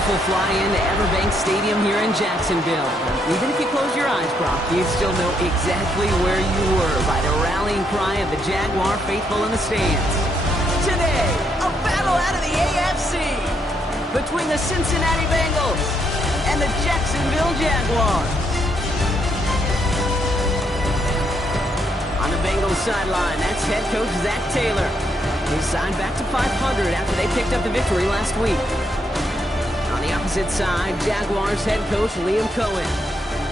beautiful fly-in to Everbank Stadium here in Jacksonville. Even if you close your eyes, Brock, you'd still know exactly where you were by the rallying cry of the Jaguar faithful in the stands. Today, a battle out of the AFC between the Cincinnati Bengals and the Jacksonville Jaguars. On the Bengals sideline, that's head coach Zach Taylor. He signed back to 500 after they picked up the victory last week. On the opposite side, Jaguars head coach Liam Cohen.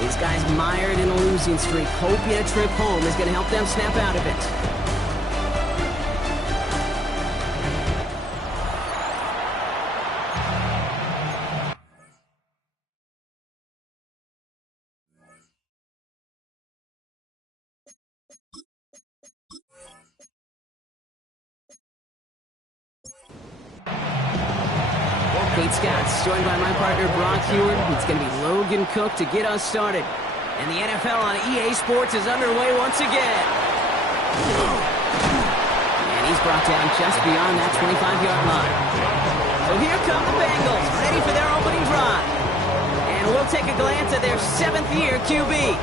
These guys mired in a losing streak, hoping a trip home is going to help them snap out of it. Kate Scott's joined by my partner Brock Heward. It's going to be Logan Cook to get us started. And the NFL on EA Sports is underway once again. And he's brought down just beyond that 25-yard line. So here come the Bengals, ready for their opening drive. And we'll take a glance at their 7th-year QB.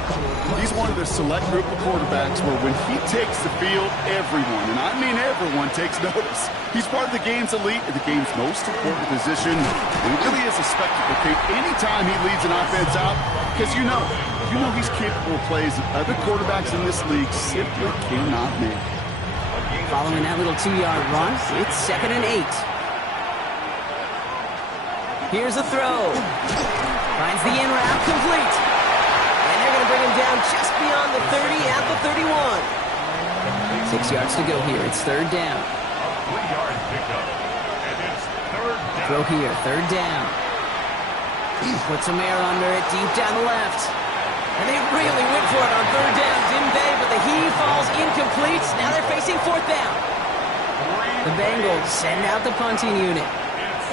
He's one of the select group of quarterbacks where when he takes the field, everyone, and I mean everyone, takes notice. He's part of the game's elite and the game's most important position. He really is a spectacle, Kate, anytime he leads an offense out, because you know he's capable of plays that other quarterbacks in this league simply cannot make. Following that little 2-yard run, it's 2nd and 8. Here's a throw. Finds the in route complete. And they're going to bring him down just beyond the 30 at the 31. 6 yards to go here. It's 3rd down. Throw here, 3rd down. Put some air under it, deep down the left. And they really went for it on 3rd down, didn't they? But the heave falls incomplete. Now they're facing 4th down. The Bengals send out the punting unit.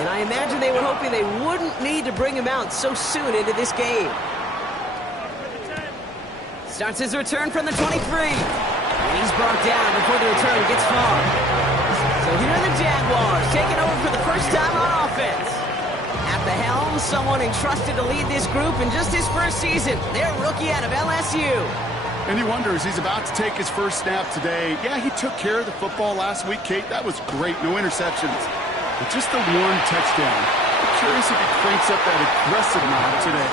And I imagine they were hoping they wouldn't need to bring him out so soon into this game. Starts his return from the 23. And he's brought down before the return gets far. So here are the Jaguars taking over for the first time on offense. At the helm, someone entrusted to lead this group in just his first season. Their rookie out of LSU. And he wonders, he's about to take his first snap today. Yeah, he took care of the football last week, Kate. That was great. No interceptions. But just the one touchdown. I'm curious if he cranks up that aggressive knob today.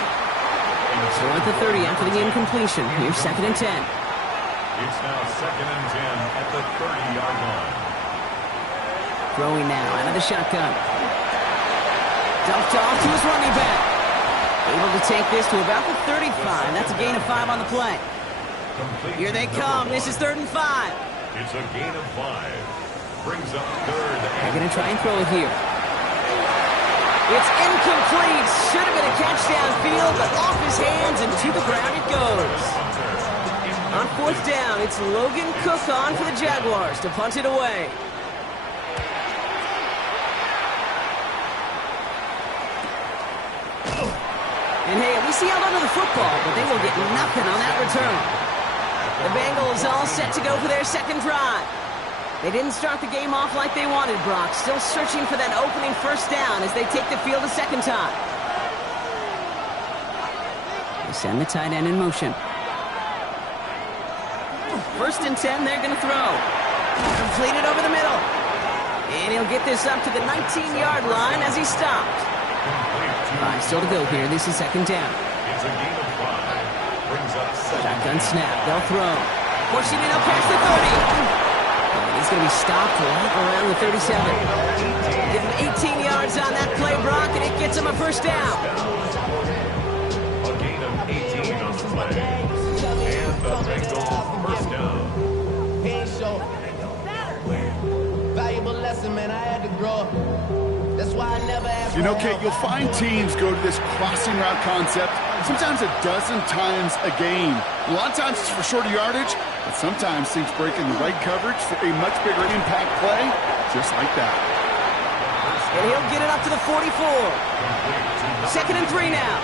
So at the 30 after the incompletion. Here's 2nd and 10. It's now 2nd and 10 at the 30-yard line. Throwing now out of the shotgun. Dumped off to his running back. Able to take this to about the 35. That's a gain of 5 on the play. Here they come. This is 3rd and 5. It's a gain of 5. Brings up 3rd. They're going to try and throw it here. It's incomplete. Should have been a catch downfield, but off his hands and to the ground it goes. On 4th down, it's Logan Cook on for the Jaguars to punt it away. And hey, at least he held onto the football, but they will get nothing on that return. The Bengals all set to go for their 2nd drive. They didn't start the game off like they wanted, Brock. Still searching for that opening 1st down as they take the field a 2nd time. They send the tight end in motion. 1st and 10, they're going to throw. Completed over the middle. And he'll get this up to the 19-yard line as he stopped. 5 still to go here. This is 2nd down. It's a gain of 5. Brings up 2nd. Shotgun snap. They'll throw. Pushing it up past the 30. He's going to be stopped right around the 37. Give him 18 yards on that play, Brock, and it gets him a 1st down. A gain of 18 on the play. And the Bengals 1st down. Valuable lesson, man. I had to grow up. That's why I never asked. You know, Kate, you'll find teams go to this crossing route concept sometimes a dozen times a game. A lot of times it's for shorter yardage, but sometimes teams break in the right coverage for a much bigger impact play, just like that. And he'll get it up to the 44. 2nd and 3 now.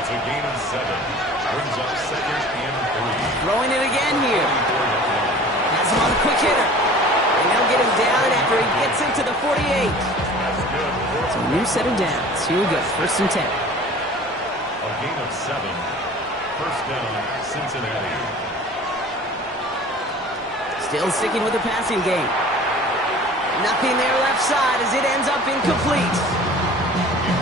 It's a gain of 7. Brings up 2nd and 3. Throwing it again here. Has him on the quick hitter. And they'll get him down after he gets into the 48. So a new set of downs. Here we go, 1st and 10. A gain of 7. First down, Cincinnati. Still sticking with the passing game. Nothing there left side as it ends up incomplete.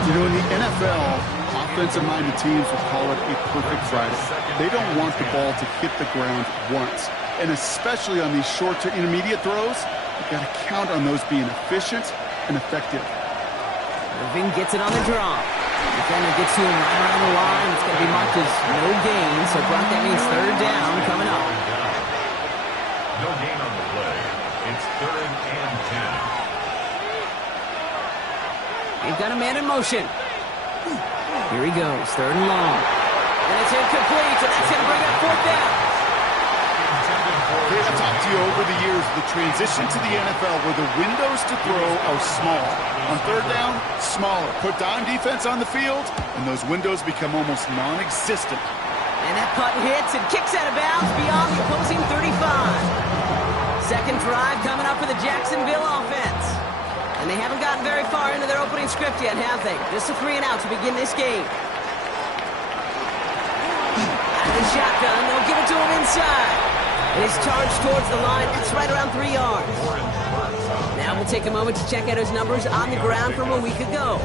You know, in the NFL, offensive-minded teams will call it a perfect Friday. They don't want the ball to hit the ground once. And especially on these short to intermediate throws, you've got to count on those being efficient and effective. Irving gets it on the draw. Defender gets to him right around the line. It's going to be marked as no gain. So, Brock, that means 3rd down coming up. No gain on the play. It's 3rd and 10. They've got a man in motion. Here he goes, 3rd and long. And it's incomplete, and that's going to bring up 4th down. Okay, I've talked to you over the years, the transition to the NFL where the windows to throw are small. On 3rd down, smaller. Put dime defense on the field, and those windows become almost non-existent. And that punt hits and kicks out of bounds beyond the opposing 35. 2nd drive coming up for the Jacksonville offense. And they haven't gotten very far into their opening script yet, have they? Just a 3 and out to begin this game. Out of the shotgun, they'll give it to him inside. And he's charged towards the line. That's right around 3 yards. Now we'll take a moment to check out his numbers on the ground from a week ago.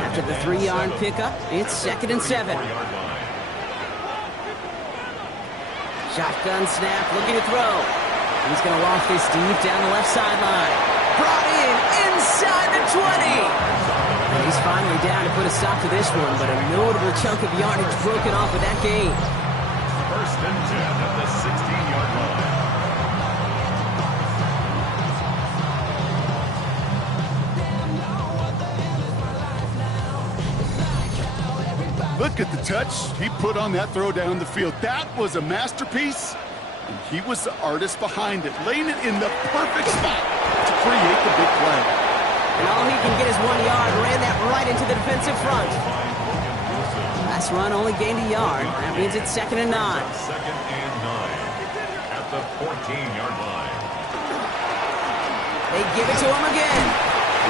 After the 3-yard pickup, it's 2nd and 7. Shotgun snap, looking to throw. He's going to loft this deep down the left sideline. Brought in inside the 20. And he's finally down to put a stop to this one, but a notable chunk of yardage broken off with that gain. 1st and 10 at the 16-yard line. Look at the touch he put on that throw down the field. That was a masterpiece, and he was the artist behind it, laying it in the perfect spot to create the big play. And all he can get is 1 yard, ran that right into the defensive front. Last run only gained a yard. That means it's 2nd and 9. 2nd and 9 at the 14-yard line. They give it to him again.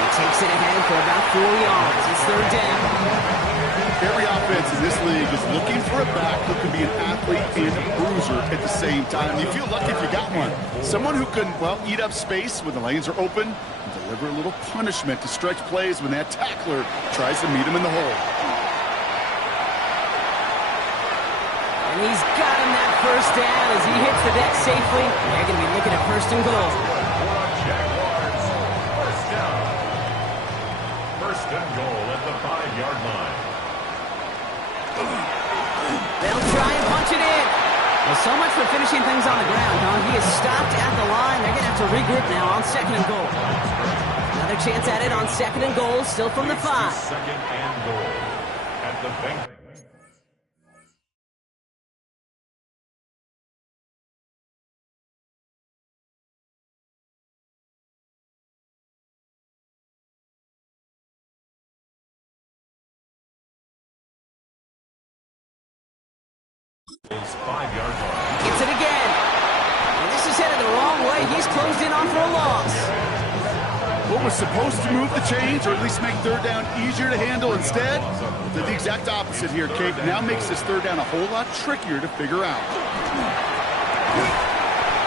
He takes it ahead for about 4 yards. It's 3rd down. Every offense in this league is looking for a back who can be an athlete and a bruiser at the same time. You feel lucky if you got one. Someone who can, well, eat up space when the lanes are open and deliver a little punishment to stretch plays when that tackler tries to meet him in the hole. And he's got him that 1st down as he hits the deck safely. They're going to be looking at 1st and goal. Jaguars, 1st down. 1st and goal at the 5-yard line. They'll try and punch it in. Well, so much for finishing things on the ground, huh? He is stopped at the line. They're going to have to regroup now on 2nd and goal. Another chance at it on 2nd and goal, still from the 5. 2nd and goal at the Bengals. Is 5-yard line. Gets it again. And this is headed the wrong way. He's closed in on for a loss. What was supposed to move the chains, or at least make 3rd down easier to handle, instead did the exact opposite here, Kate. Now makes this 3rd down a whole lot trickier to figure out.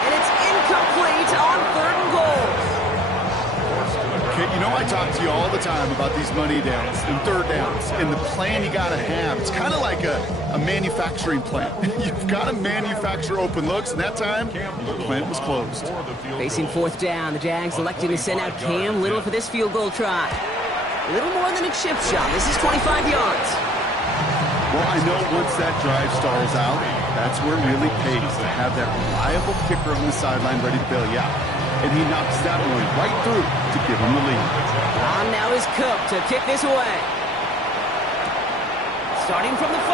And it's incomplete on 3rd and goal. Kate, you know I talk to you all the time about these money downs and 3rd downs and the plan you got to have. It's kind of like a manufacturing plant. You've got to manufacture open looks, and that time the plant was closed. Facing 4th down, the Jags electing to send out Cam Little for this field goal try. A little more than a chip shot. This is 25 yards. Well, I know once that drive stalls out, that's where it really pays to have that reliable kicker on the sideline ready to bail you out. And he knocks that one right through to give him the lead. On now is Cook to kick this away. Starting from the 5.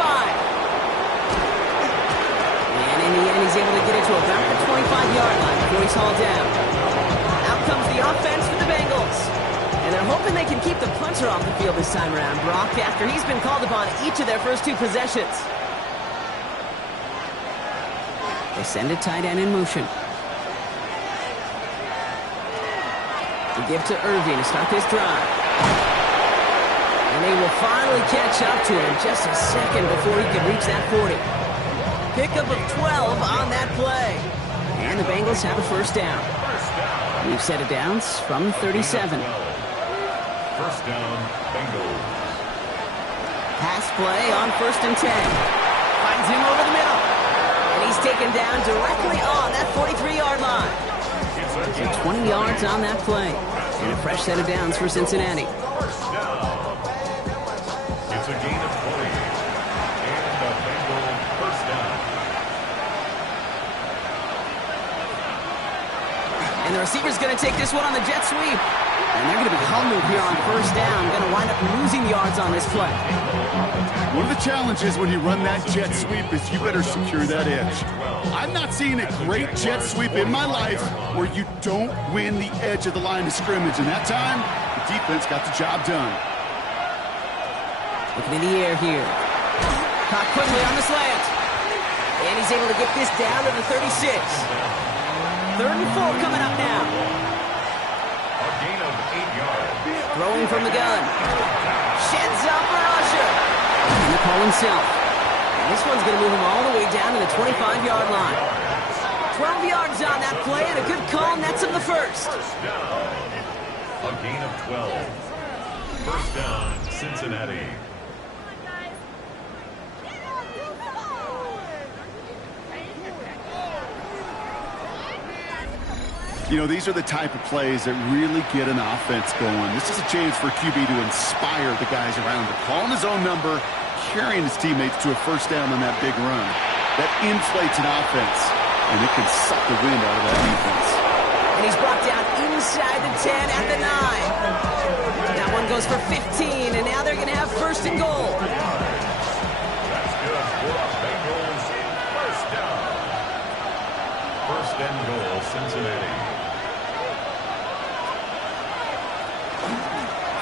And in the end, he's able to get it to about the 25-yard line before he's hauled down. Out comes the offense for the Bengals. And they're hoping they can keep the punter off the field this time around, Brock, after he's been called upon each of their first 2 possessions. They send a tight end in motion. To give to Irving to start this drive. And they will finally catch up to him just a second before he can reach that 40. Pickup of 12 on that play. And the Bengals have a first down. We've set it downs from 37. First down, Bengals. Pass play on 1st and 10. Finds him over the middle. And he's taken down directly on that 43-yard line. So 20 yards on that play. And a fresh set of downs for Cincinnati. First down. It's a gain of 20. And a Bengal first down. And the receiver's going to take this one on the jet sweep. And they're going to be humbled here on first down. Going to wind up losing yards on this play. One of the challenges when you run that jet sweep is you better secure that edge. I've not seen a great jet sweep in my life where you don't win the edge of the line of scrimmage. And that time, the defense got the job done. Looking in the air here. Caught quickly on the slant. And he's able to get this down to the 36. 3rd and 4 coming up now. A gain of 8 yards. Throwing from the gun. Sheds up for Usher. And the call himself. And this one's going to move him all the way down to the 25-yard line. 12 yards on that play, and a good call nets him the first. First down. A gain of 12. First down, Cincinnati. You know, these are the type of plays that really get an offense going. This is a chance for QB to inspire the guys around him. Calling his own number, carrying his teammates to a first down on that big run. That inflates an offense, and it can suck the wind out of that defense. And he's brought down inside the 10 at the 9. That one goes for 15, and now they're going to have 1st and goal. That's good for the Bengals. First down. 1st and goal, Cincinnati.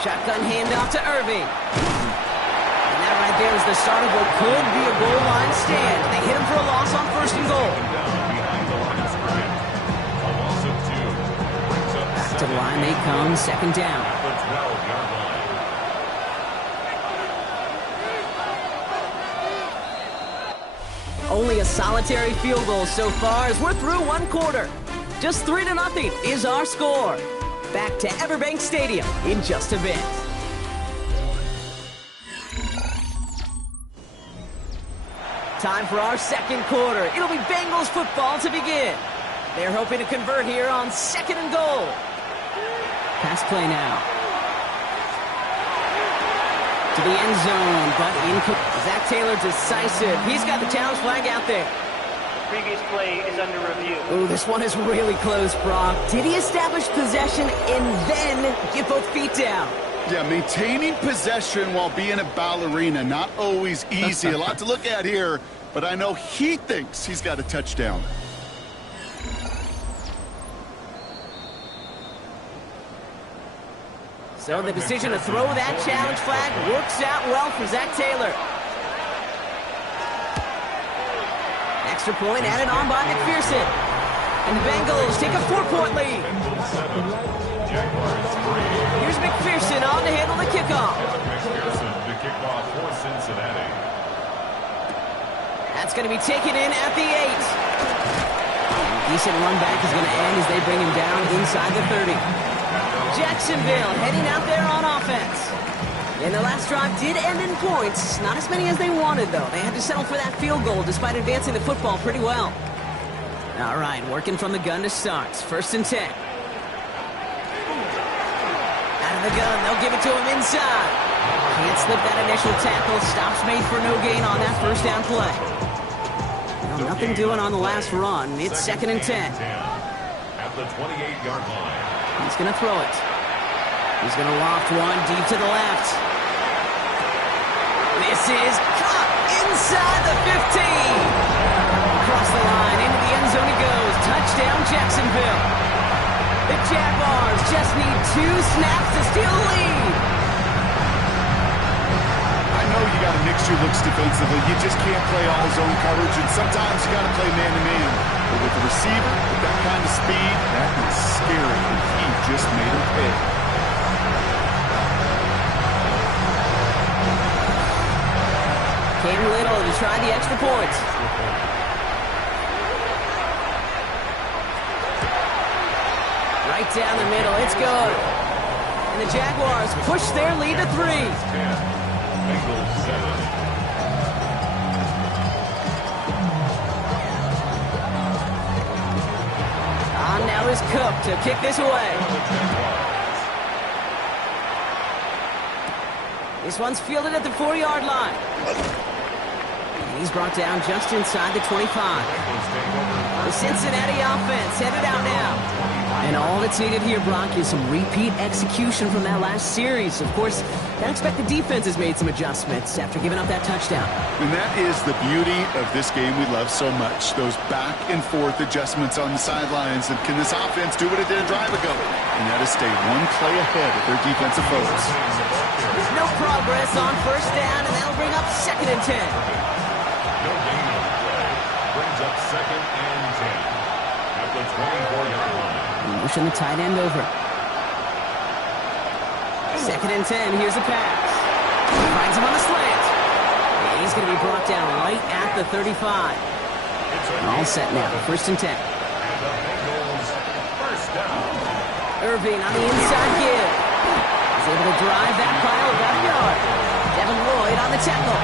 Shotgun handoff to Irving. And that right there is the start of what could be a goal line stand. They hit him for a loss on 1st and goal. Behind the line of scrimmage. A loss of 2. Brings up Back to the line they come, 2nd down. at the 12-yard line. Only a solitary field goal so far as we're through 1 quarter. Just 3-0 is our score. Back to Everbank Stadium in just a bit. Time for our 2nd quarter. It'll be Bengals football to begin. They're hoping to convert here on 2nd and goal. Pass play now. To the end zone, but incomplete. Zach Taylor decisive. He's got the challenge flag out there. Previous play is under review. Ooh, this one is really close, Brock. Did he establish possession and then get both feet down? Yeah, maintaining possession while being a ballerina, not always easy. A lot to look at here, but I know he thinks he's got a touchdown. So the decision to throw that challenge flag works out well for Zach Taylor. Extra point added on by McPherson. And the Bengals take a 4-point lead. Bengals 7. Jaguars 3. Here's McPherson on to handle the kickoff. McPherson to kick off for Cincinnati. That's going to be taken in at the 8. Decent run back is going to end as they bring him down inside the 30. Jacksonville heading out there on offense. And the last drive did end in points. Not as many as they wanted, though. They had to settle for that field goal despite advancing the football pretty well. All right, working from the gun to start. 1st and 10. Out of the gun, they'll give it to him inside. Can't slip that initial tackle. Stops made for no gain on that 1st down play. Well, nothing doing on the last run. It's 2nd and 10. At the 28-yard line. He's going to throw it. He's going to loft one deep to the left. This is caught inside the 15. Across the line, into the end zone he goes. Touchdown, Jacksonville. The Jaguars just need 2 snaps to steal the lead. I know you got to mix your looks defensively. You just can't play all zone coverage, and sometimes you got to play man-to-man. But with the receiver, with that kind of speed, that is scary. He just made him pay. Cam Little to try the extra point. Right down the middle, it's good. And the Jaguars push their lead to 3. Bengals 7. Now is Cook to kick this away. This one's fielded at the 4-yard line. And he's brought down just inside the 25. The Cincinnati offense headed out now. And all that's needed here, Brock, is some repeat execution from that last series. Of course, I expect the defense has made some adjustments after giving up that touchdown. And that is the beauty of this game we love so much. Those back and forth adjustments on the sidelines. And can this offense do what it did a drive ago? And that is stay one play ahead of their defensive foes. No progress on first down, and that'll bring up 2nd and 10. No gain on the play. Brings up 2nd and 10. At the 24-yard line. Motion the tight end over. 2nd and 10. Here's a pass. Finds him on the slant. And he's going to be brought down right at the 35. All set now. 1st and 10. And the Bengals first down. Irving on the inside give. He's able to drive that pile about a yard. Devin Lloyd on the tackle.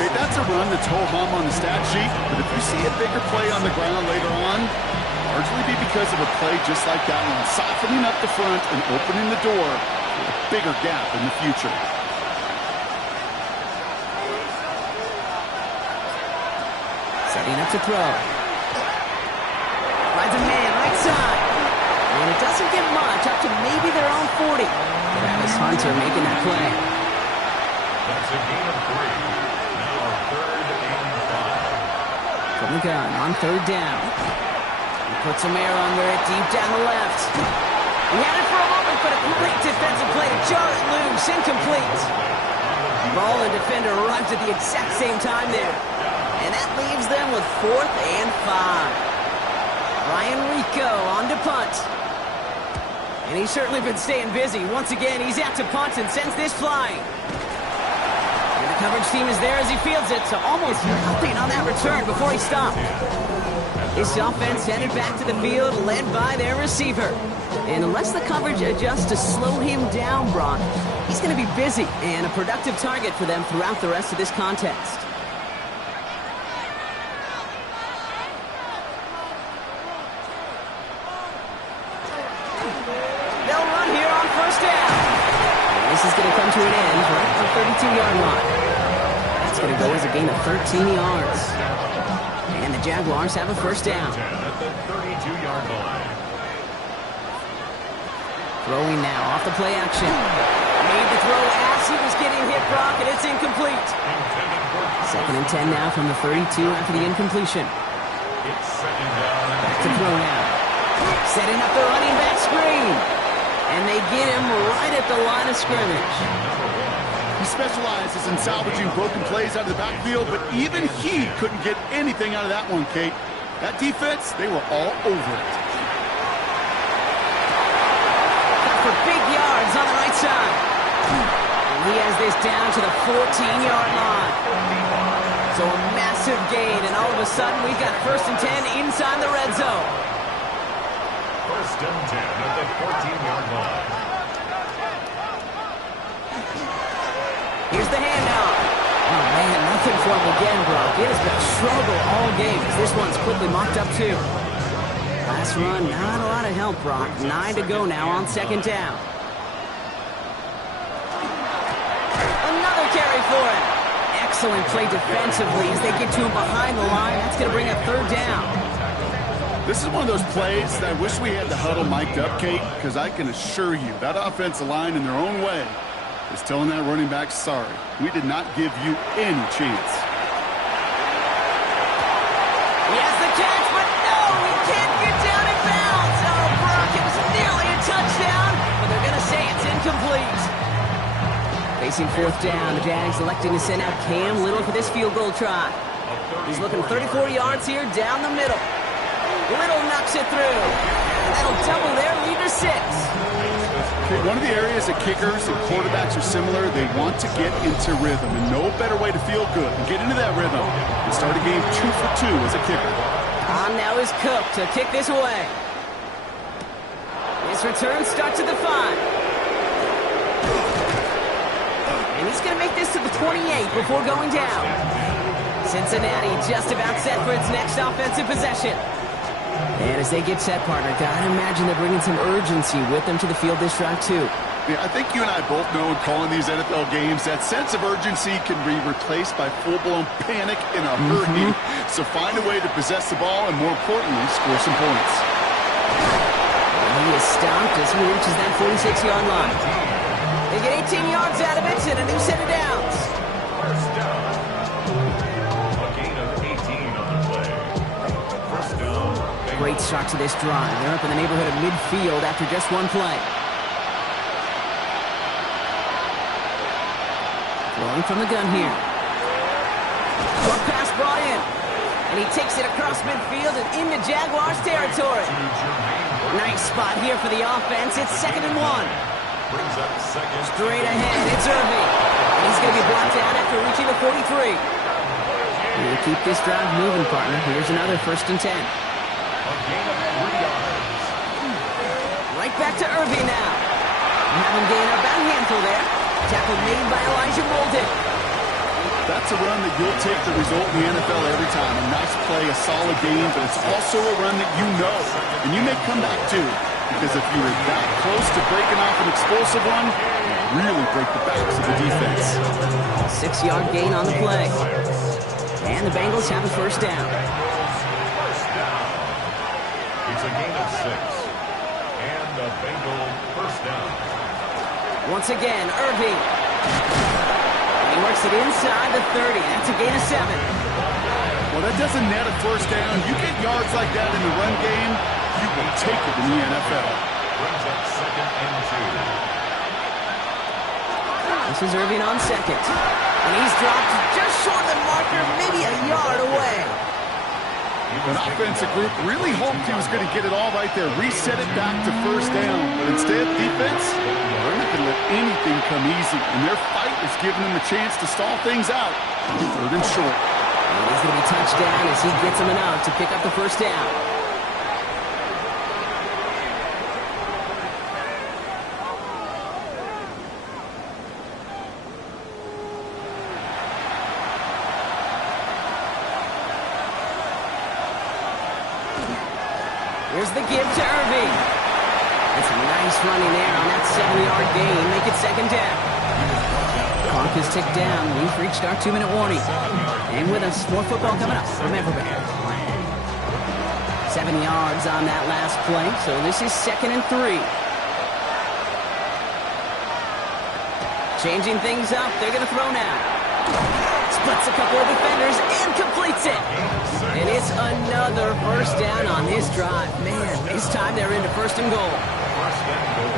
Hey, that's a run that's hold mom on the stat sheet, but if you see a bigger play on the ground later on, largely be because of a play just like that one, softening up the front and opening the door for a bigger gap in the future. Setting up to throw. Finds a man right side. And it doesn't get much, up to maybe their own 40. Travis Hunter making that play. That's a gain of 3. Now 3rd and 5. From the gun on 3rd down. He puts some air under it deep down the left. He had it for a moment, but a great defensive play to jar it loose, incomplete. Ball and defender arrived at the exact same time there. And that leaves them with 4th and 5. Ryan Rico on to punt. And he's certainly been staying busy. Once again, he's out to punt and sends this flying. And the coverage team is there as he fields it, so almost nothing on that return before he stopped. This offense headed back to the field, led by their receiver. And unless the coverage adjusts to slow him down, Brock, he's going to be busy and a productive target for them throughout the rest of this contest. They'll run here on 1st down. And this is going to come to an end right at the 32-yard line. That's going to go as a gain of 13 yards. And the Jaguars have a 1st down. At the 32-yard line. Throwing now off the play action. Made the throw as he was getting hit, Brock, and it's incomplete. 2nd and 10 now from the 32 after the incompletion. It's 2nd down. Back to throw now. Setting up the running back screen. And they get him right at the line of scrimmage. He specializes in salvaging broken plays out of the backfield, but even he couldn't get anything out of that one, Kate. That defense, they were all over it. For big yards on the right side. And he has this down to the 14-yard line. So a massive gain, and all of a sudden we've got 1st and 10 inside the red zone. 1st and 10 at the 14-yard line. Here's the handoff. Oh, man, nothing for him again, Brock. It has been a struggle all game as this one's quickly mocked up, too. Last run, not a lot of help, Brock. 9 to go now on 2nd down. Another carry for him. Excellent play defensively as they get to him behind the line. That's going to bring a 3rd down. This is one of those plays that I wish we had the huddle mic'd up, Kate, because I can assure you that offensive line in their own way is telling that running back, sorry, we did not give you any chance. He has the catch, but no, he can't get down in bounds. Oh, Brock, it was nearly a touchdown, but they're going to say it's incomplete. Facing 4th down, the Jags electing to send out Cam Little for this field goal try. He's looking 34 yards here down the middle. Little knocks it through. And that'll double their lead to 6. Okay, one of the areas that kickers and quarterbacks are similar, they want to get into rhythm, and no better way to feel good and get into that rhythm than start a game 2 for 2 as a kicker. On now is Cook to kick this away. His return starts at the 5. And he's going to make this to the 28 before going down. Cincinnati just about set for its next offensive possession. And as they get set, partner, gotta imagine they're bringing some urgency with them to the field this drive, too. Yeah, I think you and I both know in calling these NFL games that sense of urgency can be replaced by full-blown panic in a hurry. So find a way to possess the ball and, more importantly, score some points. And he is stopped as he reaches that 46-yard line. They get 18 yards out of it and a new set of downs. First down. A gain of 18 on the play. First down. Great start to this drive. They're up in the neighborhood of midfield after just one play. Throwing from the gun here. Short pass brought in. And he takes it across midfield and into Jaguars territory. Nice spot here for the offense. It's 2nd and 1. Brings up second. Straight ahead, it's Irving. And he's going to be blocked out after reaching the 43. We'll keep this drive moving, partner. Here's another 1st and 10. A gain of 3 yards. Right back to Irving now. Have him gain about a handful there. Tackle made by Elijah Molden. That's a run that you'll take the result in the NFL every time. A nice play, a solid game, but it's also a run that you know, and you may come back to. Because if you were that close to breaking off an explosive one, you really break the backs of the defense. 6-yard gain on the play. And the Bengals have a 1st down. First down. It's a gain of 6. And the Bengal first down. Once again, Irving. And he works it inside the 30. That's a gain of 7. Well, that doesn't net a 1st down. You get yards like that in the run game, you will take it in the NFL. Brings up 2nd and 2. This is Irving on 2nd. And he's dropped just short of the marker, maybe a yard away. An offensive group really hoped he was going to get it all right there, reset it back to 1st down. But instead, defense, they're not going to let anything come easy. And their fight is giving them a chance to stall things out. 3rd and short. And he's going to be touchdown as he gets him enough to pick up the 1st down. Here's the give to Irving. That's a nice running there on that 7-yard gain. Make it 2nd down. Clock is ticked down. We've reached our 2-minute warning. And with us, more football coming up from everywhere. 7 yards on that last play, so this is 2nd and 3. Changing things up, they're going to throw now. Splits a couple of defenders and completes it. And it's another 1st down on this drive. Man, this time they're into 1st and goal.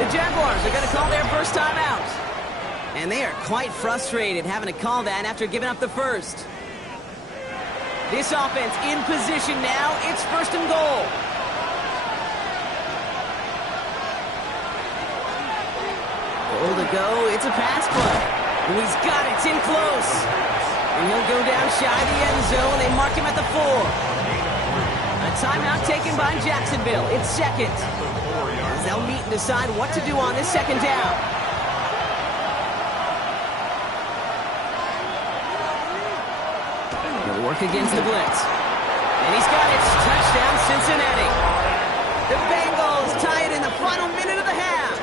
The Jaguars are going to call their first time out. And they are quite frustrated having to call that after giving up the 1st. This offense in position now. It's 1st and goal. Goal to go. It's a pass play. And he's got it. It's in close. And he'll go down shy of the end zone. They mark him at the 4. A timeout taken by Jacksonville. It's 2nd. As they'll meet and decide what to do on this 2nd down. He'll work against the blitz. And he's got it. Touchdown, Cincinnati. The Bengals tie it in the final minute of the half.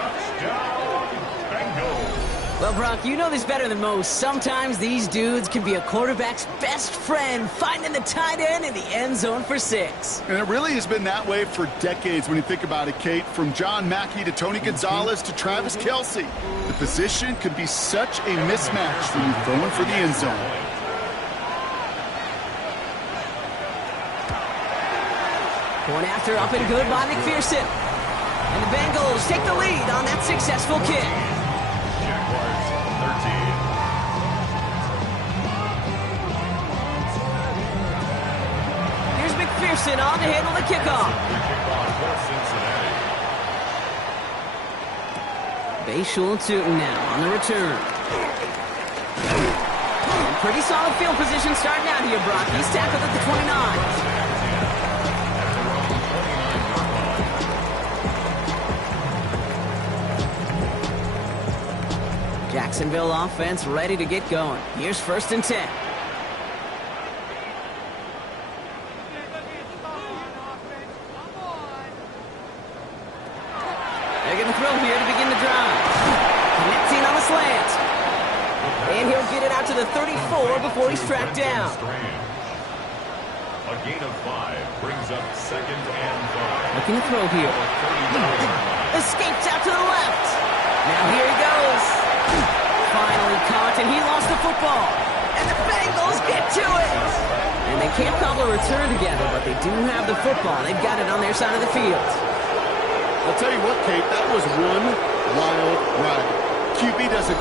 Well, Brock, you know this better than most. Sometimes these dudes can be a quarterback's best friend, finding the tight end in the end zone for 6. And it really has been that way for decades when you think about it, Kate. From John Mackey to Tony Gonzalez to Travis Kelce. The position could be such a mismatch when you're throwing for the end zone. Going after up and good by McPherson. And the Bengals take the lead on that successful kick. Jaguars 13. Here's McPherson on to handle the kickoff. Free kickoff for Cincinnati. Bayshul Tootin now on the return. And pretty solid field position starting out here, Brock. He's tackled at the 29. Jacksonville offense ready to get going. Here's 1st and 10. They're going to throw here to begin the drive. Connecting on the slant. And he'll get it out to the 34 before he's tracked down. A gain of 5 brings up 2nd and 5. Looking to throw here. Escapes out to the left. Now here he goes. Finally caught, and he lost the football. And the Bengals get to it. And they can't cobble a return together, but they do have the football. They've got it on their side of the field. I'll tell you what, Kate, that was one wild ride. QB does a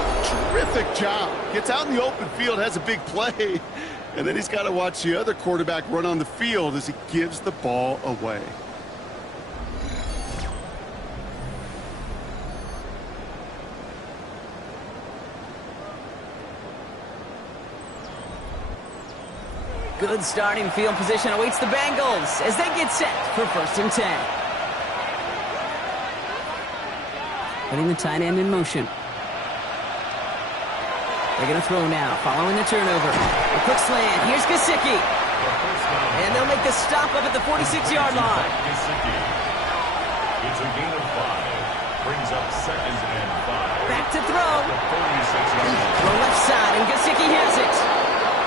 terrific job. Gets out in the open field, has a big play, and then he's got to watch the other quarterback run on the field as he gives the ball away. Good starting field position awaits the Bengals as they get set for 1st and 10. Putting the tight end in motion. They're going to throw now, following the turnover. A quick slant. Here's Gesicki. And they'll make the stop up at the 46-yard line. It's a gain of 5. Brings up 2nd and 5. Back to throw. The 46-yard line. Throw left side, and Gesicki has it.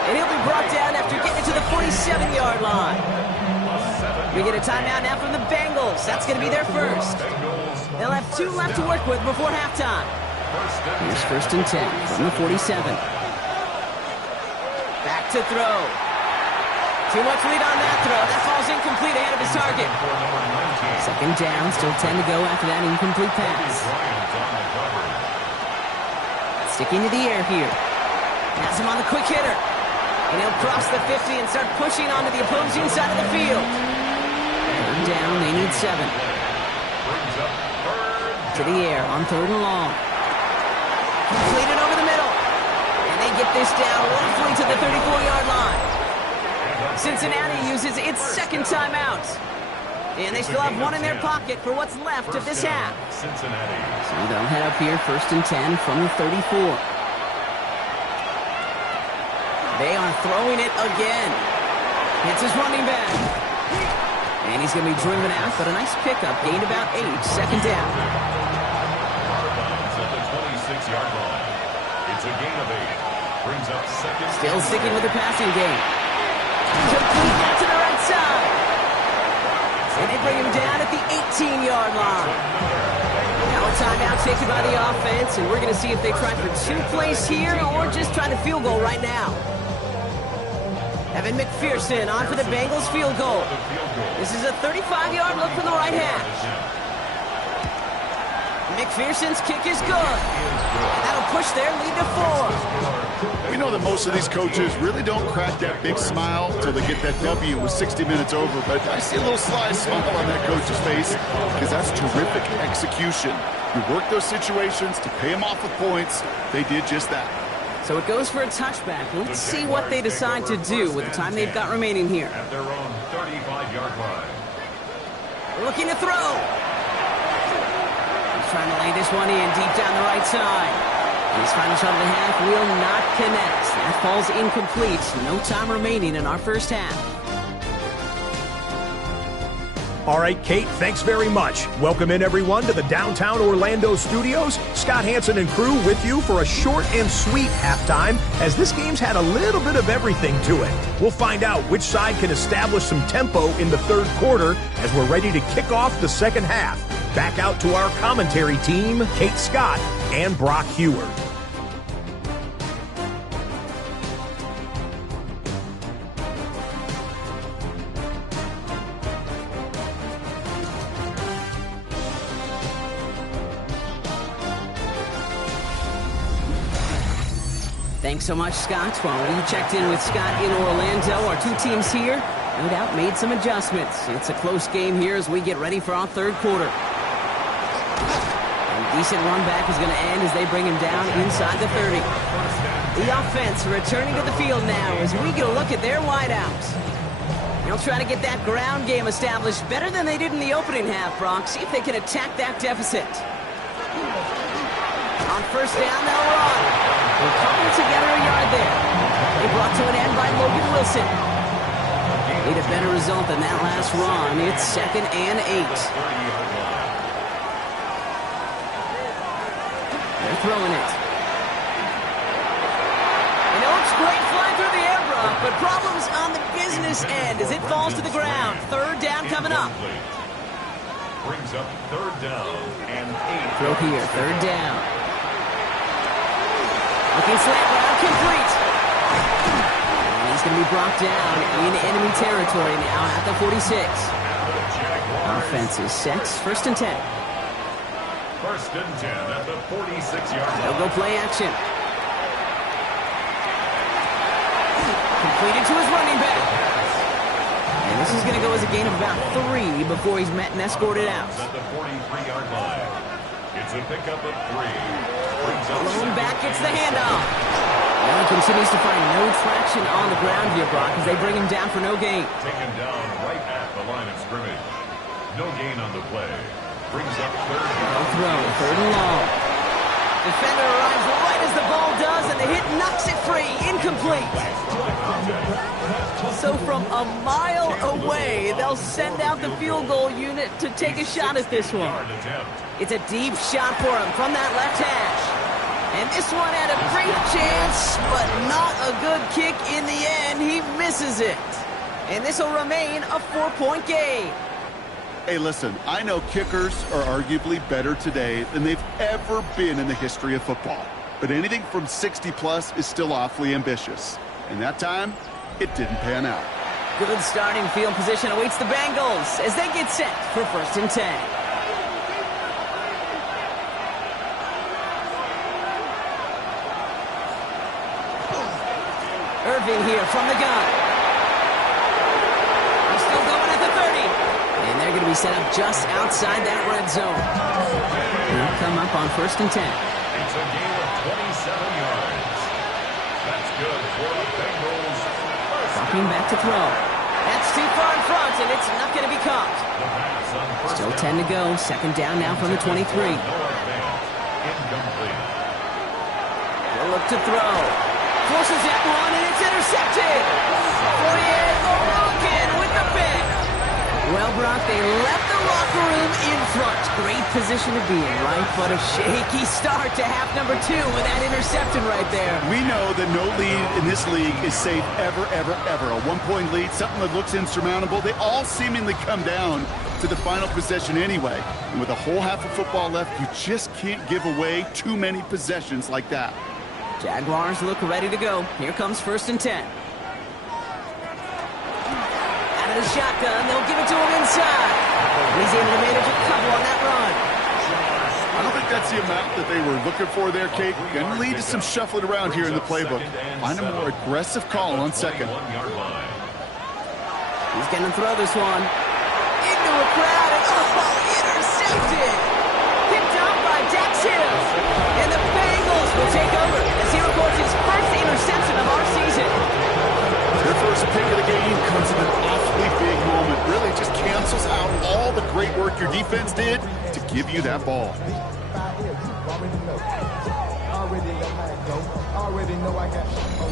And he'll be brought down after getting it to the 47-yard line. We get a timeout now from the Bengals. That's going to be their first. They'll have 2 left to work with before halftime. Here's 1st and 10 from the 47. Back to throw. Too much lead on that throw. That falls incomplete ahead of his target. 2nd down, still 10 to go after that incomplete pass. Sticking to the air here. Has him on the quick hitter. And he'll cross the 50 and start pushing onto the opposing side of the field. 3rd down, they need 7. To the air on 3rd and long. Completed over the middle. And they get this down roughly to the 34-yard line. Cincinnati uses its 2nd timeout. And they still have 1 in their pocket for what's left of this half. So they'll head up here 1st and 10 from the 34. They are throwing it again. It's his running back. And he's going to be driven out, but a nice pickup. Gained about 8. 2nd down. At the 26-yard line. It's a gain of 8. Brings up 2nd. Still sticking with the passing game. Complete out to the right side. And they bring him down at the 18-yard line. Now a timeout taken by the offense, and we're going to see if they try for 2 plays here or just try the field goal right now. Evan McPherson on for the Bengals field goal. This is a 35-yard look from the right hash. McPherson's kick is good. And that'll push their lead to 4. We know that most of these coaches really don't crack that big smile until they get that W with 60 minutes over, but I see a little sly smile on that coach's face because that's terrific execution. You work those situations to pay them off with points. They did just that. So it goes for a touchback. Let's see what they decide to do with the time they've got remaining here. At their own 35-yard line. Looking to throw. He's trying to lay this one in deep down the right side. His final shot of the half will not connect. That falls incomplete. No time remaining in our first half. All right, Kate, thanks very much. Welcome in, everyone, to the downtown Orlando studios. Scott Hansen and crew with you for a short and sweet halftime, as this game's had a little bit of everything to it. We'll find out which side can establish some tempo in the 3rd quarter as we're ready to kick off the 2nd half. Back out to our commentary team, Kate Scott and Brock Heward. Thanks so much, Scott. While we checked in with Scott in Orlando, our 2 teams here, no doubt, made some adjustments. It's a close game here as we get ready for our 3rd quarter. And Decent run back is going to end as they bring him down inside the 30. The offense returning to the field now as we get a look at their wideouts. They'll try to get that ground game established better than they did in the opening half, Brock. See if they can attack that deficit. On first down, they'll run. They'll cobble together a yard there. They brought to an end by Logan Wilson. Need a better result than that last run. It's 2nd and 8. They're throwing it. And it looks great flying through the air, Brock, but problems on the business end as it falls to the ground. 3rd down coming up. Brings up 3rd down and 8. Throw here, 3rd down. Looking slant route, complete. And he's going to be brought down in enemy territory now at the 46. Offense is set, 1st and 10. 1st and 10 at the 46-yard line. They'll go play action. Completed to his running back. And this is going to go as a gain of about 3 before he's met and escorted out. At the 43-yard line. It's a pickup of 3. Lone back gets the handoff. Well, he continues to find no traction on the ground here, Brock, as they bring him down for no gain. Taken down right at the line of scrimmage. No gain on the play. Brings up 3rd down. No throw, 3rd and long. Defender arrives right as the ball does, and the hit knocks it free. Incomplete. So from a mile away, they'll send out the field goal unit to take a shot at this one. It's a deep shot for him from that left hash. And this one had a great chance, but not a good kick in the end. He misses it. And this will remain a 4-point game. Hey, listen, I know kickers are arguably better today than they've ever been in the history of football. But anything from 60-plus is still awfully ambitious. And that time, it didn't pan out. Good starting field position awaits the Bengals as they get set for 1st and 10. Irving here from the gun. He's still going at the 30. And they're going to be set up just outside that red zone. They'll come up on 1st and 10. It's a gain of 27 yards. That's good for the Bengals. Walking back to throw. That's too far in front, and it's not going to be caught. Still 10 to go. 2nd down now from the 23. Incomplete. They'll look to throw. Forces that one, and it's intercepted. 48, Logan with the pick. Well, Brock, they left the locker room in front. Great position to be in, right? But a shaky start to half number 2 with that interception right there. We know that no lead in this league is safe ever, ever, ever. A 1-point lead, something that looks insurmountable. They all seemingly come down to the final possession anyway. And with a whole half of football left, you just can't give away too many possessions like that. Jaguars look ready to go. Here comes 1st and 10. Out of the shotgun, they'll give it to him inside. He's able to manage a couple on that run. I don't think that's the amount that they were looking for there, Kate. Going to lead to some shuffling around here in the playbook. Find a more aggressive call on 2nd. He's going to throw this one into a crowd, and intercepted. Picked up by Dax Hill. And the Bengals will take over as he records his first interception of our season. Their first pick of the game comes in an awfully big moment. Really just cancels out all the great work your defense did to give you that ball.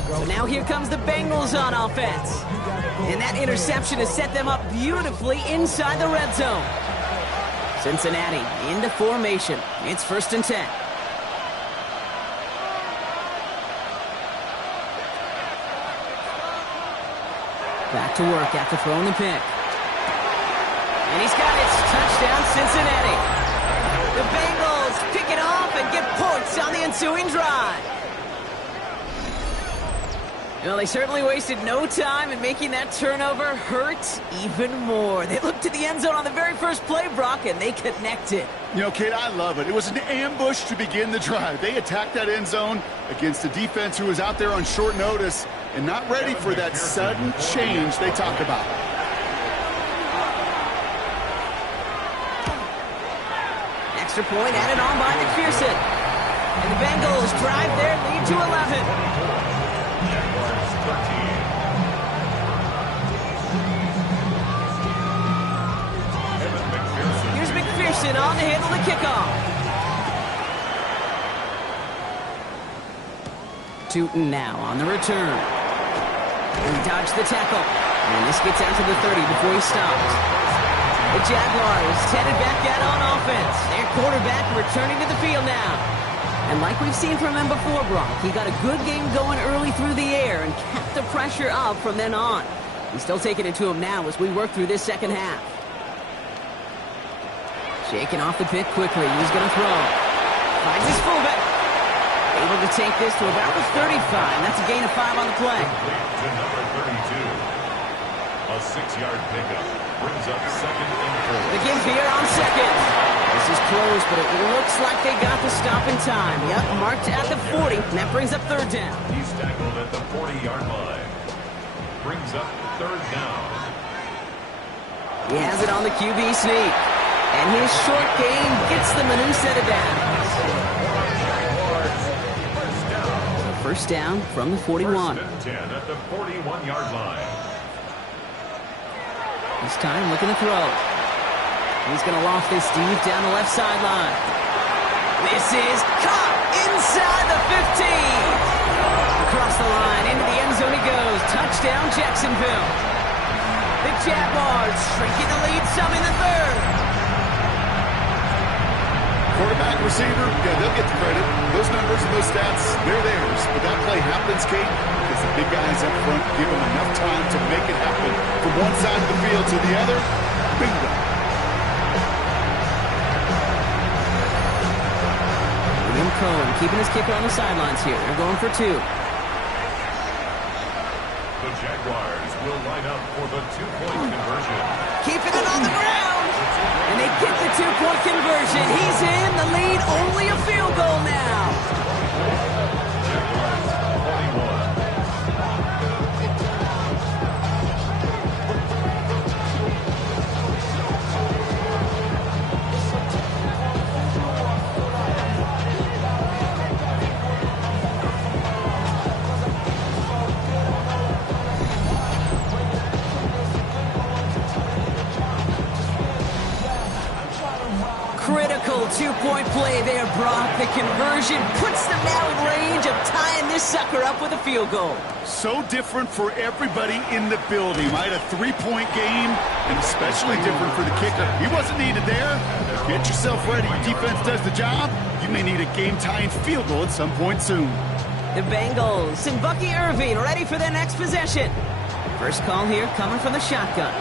So now here comes the Bengals on offense. And that interception has set them up beautifully inside the red zone. Cincinnati into formation. It's 1st and 10. Back to work after throwing the pick. And he's got it. Touchdown, Cincinnati. The Bengals pick it off and get points on the ensuing drive. Well, they certainly wasted no time in making that turnover hurt even more. They looked to the end zone on the very first play, Brock, and they connected. You know, Kate, I love it. It was an ambush to begin the drive. They attacked that end zone against a defense who was out there on short notice and not ready for that sudden change they talk about. extra point added on by McPherson. And the Bengals drive their lead to 11. Jaguars 13. Here's McPherson on to handle the kickoff. Tootin now on the return. He dodged the tackle. And this gets out to the 30 before he stops. The Jaguars headed back out on offense. Their quarterback returning to the field now. And like we've seen from him before, Brock, he got a good game going early through the air and kept the pressure up from then on. He's still taking it to him now as we work through this second half. Shaking off the pick quickly. He's going to throw. Finds his fullback. Able to take this to about the 35. That's a gain of 5 on the play. To number 32. A 6-yard pickup. Brings up second and 4. The give here on second. This is close, but it looks like they got the stop in time. Yep, marked at the 40, and that brings up third down. He's tackled at the 40-yard line. Brings up third down. He has it on the QB sneak. And his short game gets them a new set of downs. First down from the 41. First and 10 at the 41-yard line. This time looking to throw. He's going to loft this deep down the left sideline. This is caught inside the 15. Across the line, into the end zone he goes. Touchdown, Jacksonville. The Jaguars shrinking the lead some in the third. Quarterback, receiver, yeah, they'll get the credit. Those numbers and those stats, they're theirs. But that play happens, Kate, because the big guys up front give them enough time to make it happen. From one side of the field to the other, bingo. William Cohen keeping his kicker on the sidelines here. They're going for 2. The Jaguars will line up for the 2-point conversion. Keeping it on the ground. And they get the 2-point conversion. He's in the lead. Only a field goal now. Jaguars 41. Critical 2-point play there, Brock. The conversion puts them now in range of tying this sucker up with a field goal. So different for everybody in the building, right? A 3-point game, and especially different for the kicker. He wasn't needed there. Get yourself ready. Your defense does the job. You may need a game-tying field goal at some point soon. The Bengals and Bucky Irving ready for their next possession. First call here coming from the shotgun.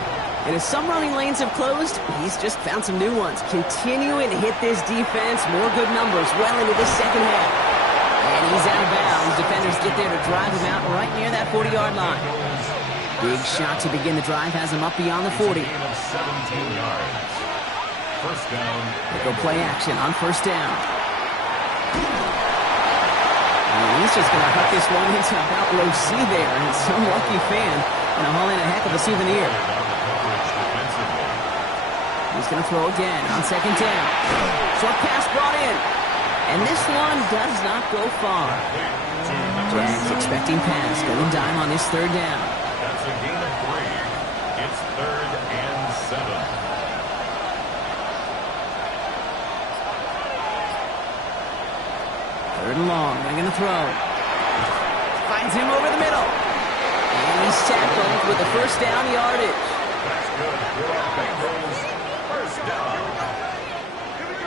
And as some running lanes have closed, he's just found some new ones. Continuing to hit this defense, more good numbers well into this second half. And he's out of bounds. Defenders get there to drive him out right near that 40-yard line. Big shot to begin the drive has him up beyond the 40. 17 yards. First down. They go play action on first down. And he's just going to hook this one into about low C there. And some lucky fan going to haul in a heck of a souvenir. He's going to throw again on second down. Short pass brought in. And this one does not go far. Jags expecting pass. Going dime on this third down. That's a gain of 3. It's third and 7. Third and long. They're going to throw. Finds him over the middle. And he's tackled with the first down yardage. That's good for our Bengals. First down.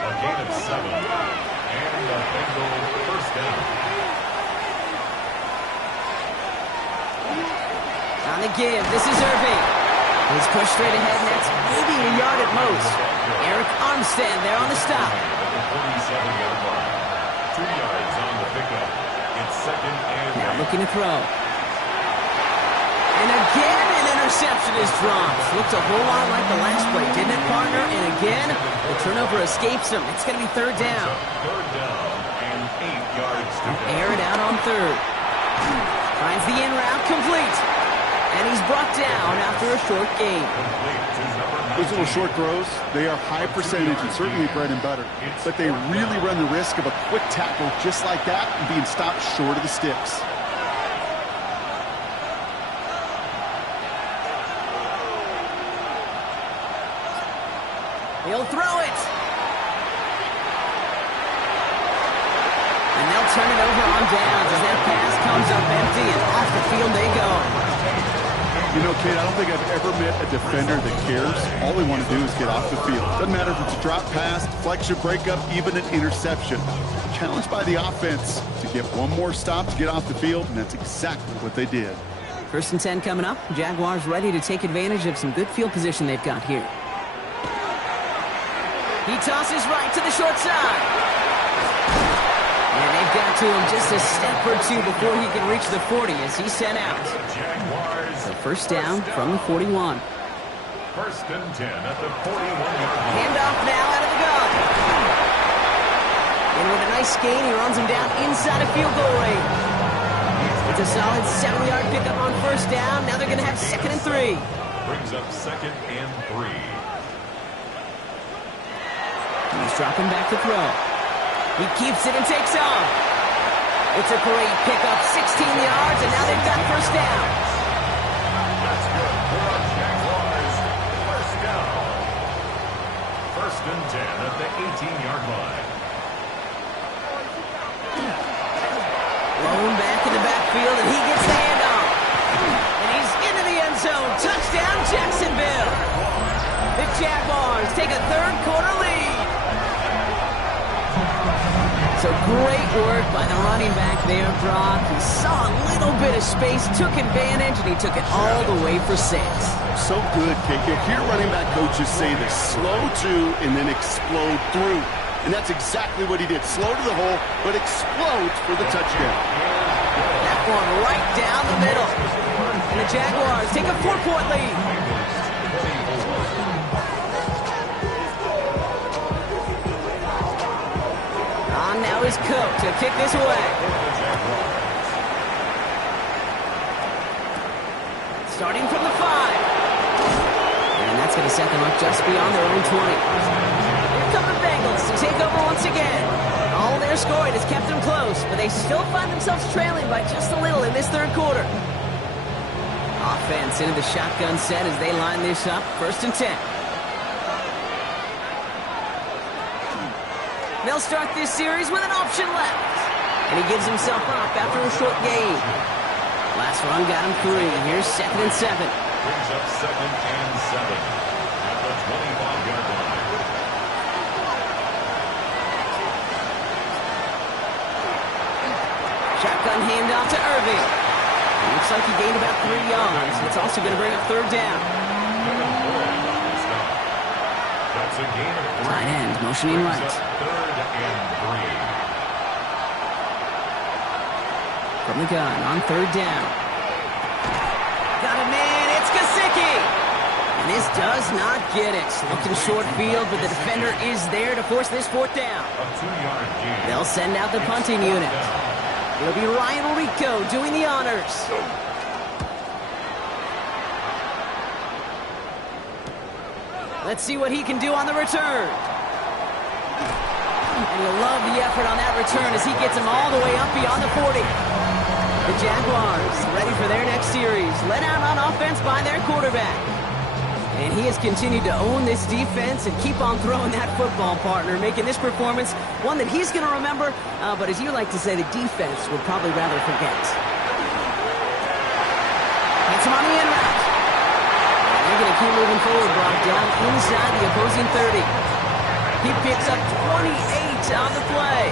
A gain of 7. And a Bengal first down. On the give, this is Irving. He's pushed straight ahead, and that's maybe a yard at most. Eric Armstead there on the stop. At the 47-yard line. 2 yards on the pickup. It's second and Now 8. looking to throw. And again, an interception is dropped. Looked a whole lot like the last play, didn't it, partner? And again, the turnover escapes him. It's going to be third down. Third down and 8 yards to go. Air it out on third. Finds the in route complete. And he's brought down after a short gain. Those little short throws, they are high percentage and certainly bread and butter. But they really run the risk of a quick tackle just like that and being stopped short of the sticks. He'll throw it. And they'll turn it over on downs as that pass comes up empty and off the field they go. You know, kid, I don't think I've ever met a defender that cares. All they want to do is get off the field. Doesn't matter if it's a drop pass, deflection, breakup, even an interception. Challenged by the offense to get one more stop to get off the field, and that's exactly what they did. 1st and 10 coming up. Jaguars ready to take advantage of some good field position they've got here. He tosses right to the short side. And they've got to him just a step or two before he can reach the 40 as he's sent out. So 1st down from the 41. 1st and 10 at the 41-yard line. Handoff now out of the gun. And with a nice gain, he runs him down inside of field goal range. It's a solid 7-yard pickup on 1st down. Now they're going to have 2nd and 3. Brings up 2nd and 3. He's dropping back to throw. He keeps it and takes off. It's a great pickup, 16 yards, and now they've got 1st down. That's good for our Jaguars. 1st down. 1st and 10 at the 18-yard line. Blown back in the backfield, and he gets the handoff. And he's into the end zone. Touchdown, Jacksonville. The Jaguars take a 3rd quarter lead. So great work by the running back there, Brock. He saw a little bit of space, took advantage, and he took it all the way for 6. So good, Kate. You'll hear running back coaches say this: slow to and then explode through. And that's exactly what he did. Slow to the hole, but explodes for the touchdown. That one right down the middle. And the Jaguars take a 4-point lead. On now is Cook to kick this away. Starting from the 5. And that's going to set them up just beyond their own 20. Here come the Bengals to take over once again. All their scoring has kept them close, but they still find themselves trailing by just a little in this 3rd quarter. Offense into the shotgun set as they line this up. 1st and 10. They'll start this series with an option left. And he gives himself up after a short gain. Last run got him 3. Here's 2nd and 7. Brings up 2nd and 7 at the 25-yard line. Shotgun handoff to Irving. Looks like he gained about 3 yards. It's also going to bring up 3rd down. That's a gain of 3. Tight end motioning right. 3rd and 3. From the gun on 3rd down. Got a man, it's Gesicki. And this does not get it. Looking short field, but the defender is there to force this 4th down. A 2-yard gain. They'll send out the punting unit. It'll be Ryan Rico doing the honors. Let's see what he can do on the return. And you'll love the effort on that return as he gets him all the way up beyond the 40. The Jaguars ready for their next series. Led out on offense by their quarterback. And he has continued to own this defense and keep on throwing that football, partner, making this performance one that he's going to remember, but as you like to say, the defense would probably rather forget. Gets him on the end route. And they're going to keep moving forward, Brock, down inside the opposing 30. He picks up 28 on the play.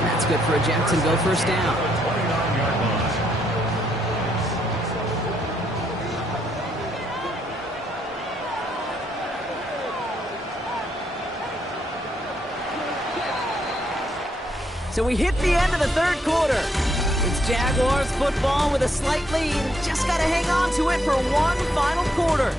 And that's good for a Jacksonville 1st down. So we hit the end of the 3rd quarter. It's Jaguars football with a slight lead. Just got to hang on to it for one final quarter.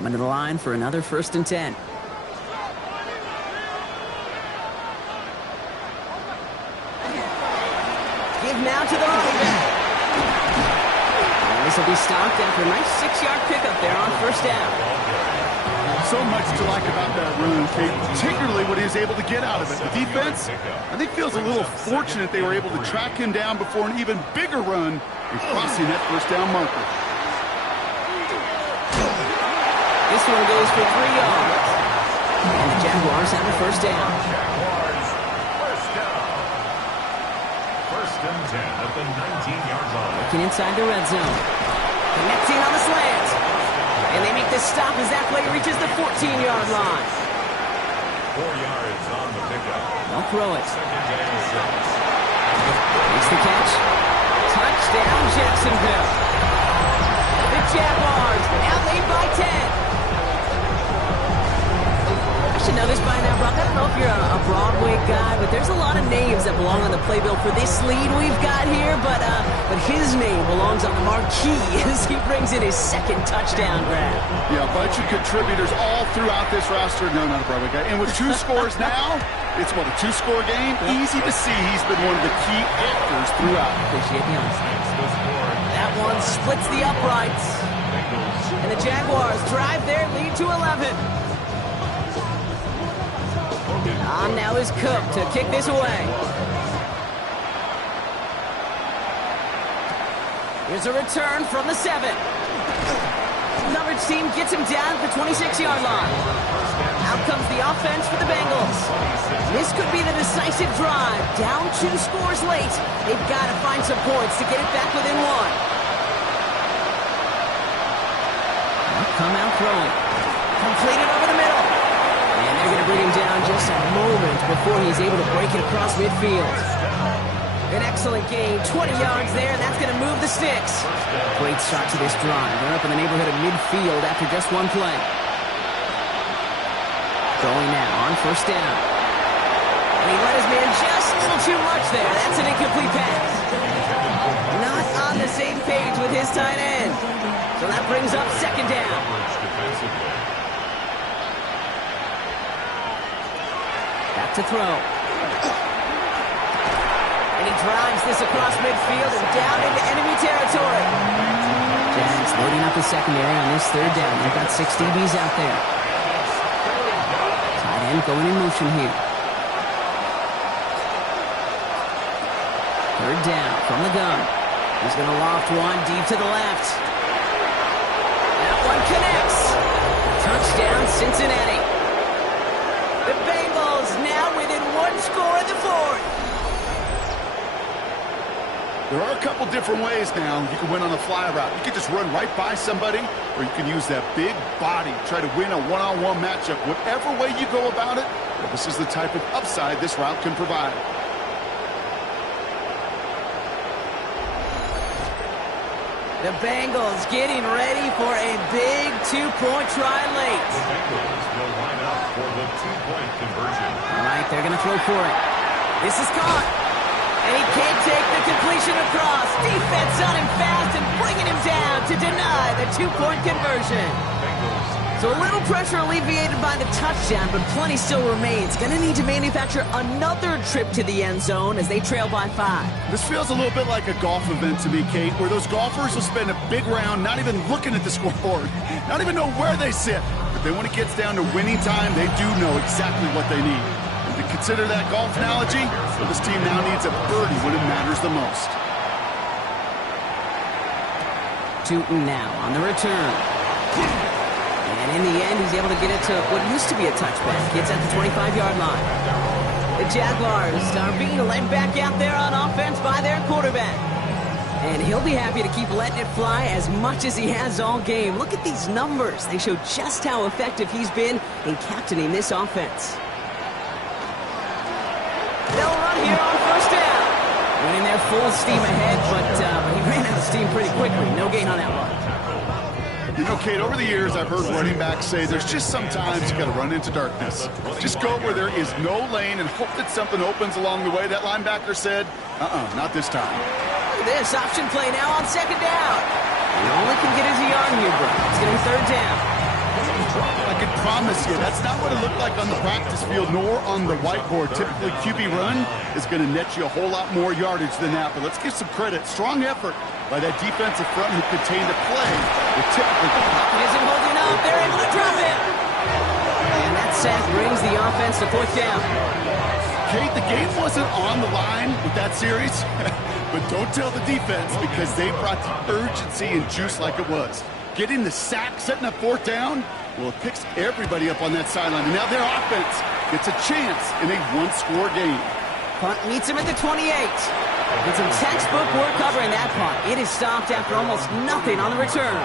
Coming to the line for another 1st and 10. Give now to the running back. And this will be stopped after a nice 6-yard pickup there on 1st down. So much to like about that run, Kate, particularly what he was able to get out of it. The defense, I think, feels a little fortunate they were able to track him down before an even bigger run and crossing that 1st down marker. This one goes for 3 yards. And the Jaguars have a 1st down. Jaguars, 1st down. 1st and 10 at the 19-yard line. Looking inside the red zone. Connecting on the slant. And they make this stop as that play reaches the 14-yard line. 4 yards on the pickup. They'll throw it. 2nd and 6. Makes the catch. Touchdown, Jacksonville. The Jaguars now lead by 10. I should know this by now, Brock. I don't know if you're a Broadway guy, but there's a lot of names that belong on the playbill for this lead we've got here, but his name belongs on the marquee as he brings in his 2nd touchdown grab. Yeah, a bunch of contributors all throughout this roster. No, not a Broadway guy. And with 2 scores now, it's what, a 2-score game? Easy to see he's been one of the key actors throughout. Appreciate the honesty. That one splits the uprights. And the Jaguars drive their lead to 11. On now is Cook to kick this away. Here's a return from the 7. Coverage team gets him down at the 26-yard line. Out comes the offense for the Bengals. This could be the decisive drive. Down 2 scores late. They've got to find some points to get it back within 1. They'll come out throwing. Completed over the middle. And they're going to bring him down just a moment before he's able to break it across midfield. An excellent gain, 20 yards there, and that's going to move the sticks. Great start to this drive. They're up in the neighborhood of midfield after just 1 play. Going now on 1st down. And he let his man just a little too much there. That's an incomplete pass. Not on the same page with his tight end. So that brings up 2nd down. Back to throw. And he drives this across midfield and down into enemy territory. Jags loading up the secondary on this 3rd down. They've got 6 DBs out there. Tight end going in motion here. 3rd down from the gun. He's going to loft one deep to the left. That one connects. Touchdown, Cincinnati. The Bengals now within 1 score in the 4th. There are a couple different ways now. You can win on a fly route. You can just run right by somebody, or you can use that big body, try to win a one-on-one matchup. Whatever way you go about it, well, this is the type of upside this route can provide. The Bengals getting ready for a big 2-point try late. The Bengals will line up for the 2-point conversion. All right, they're going to throw for it. This is caught. And he can't take the completion across. Defense on him fast and bringing him down to deny the 2-point conversion. So a little pressure alleviated by the touchdown, but plenty still remains. Going to need to manufacture another trip to the end zone as they trail by 5. This feels a little bit like a golf event to me, Kate, where those golfers will spend a big round not even looking at the scoreboard, not even know where they sit. But then when it gets down to winning time, they do know exactly what they need. And to consider that golf analogy, so this team now needs a birdie when it matters the most. Tootin now on the return. And in the end, he's able to get it to what used to be a touchback. Gets at the 25-yard line. The Jaguars are being led back out there on offense by their quarterback. And he'll be happy to keep letting it fly as much as he has all game. Look at these numbers. They show just how effective he's been in captaining this offense. They'll run here on first down. Running there full steam ahead, but he ran out of steam pretty quickly. No gain on that one. You know, Kate, over the years, I've heard running backs say there's just sometimes you got to run into darkness. Just go where there is no lane and hope that something opens along the way. That linebacker said, not this time. Look at this option play now on second down. He only can get his yard here, bro. It's going to be third down. I can promise you, that's not what it looked like on the practice field nor on the whiteboard. Typically, QB run is going to net you a whole lot more yardage than that. But let's give some credit. Strong effort by that defensive front who contained the play. Pocket isn't holding up. They're able to drop it. And that sack brings the offense to 4th down. Kate, the game wasn't on the line with that series. But don't tell the defense because they brought the urgency and juice like it was. Getting the sack, setting up 4th down, well, it picks everybody up on that sideline. And now their offense gets a chance in a one-score game. Punt meets him at the 28. It's some textbook work covering that punt. It is stopped after almost nothing on the return.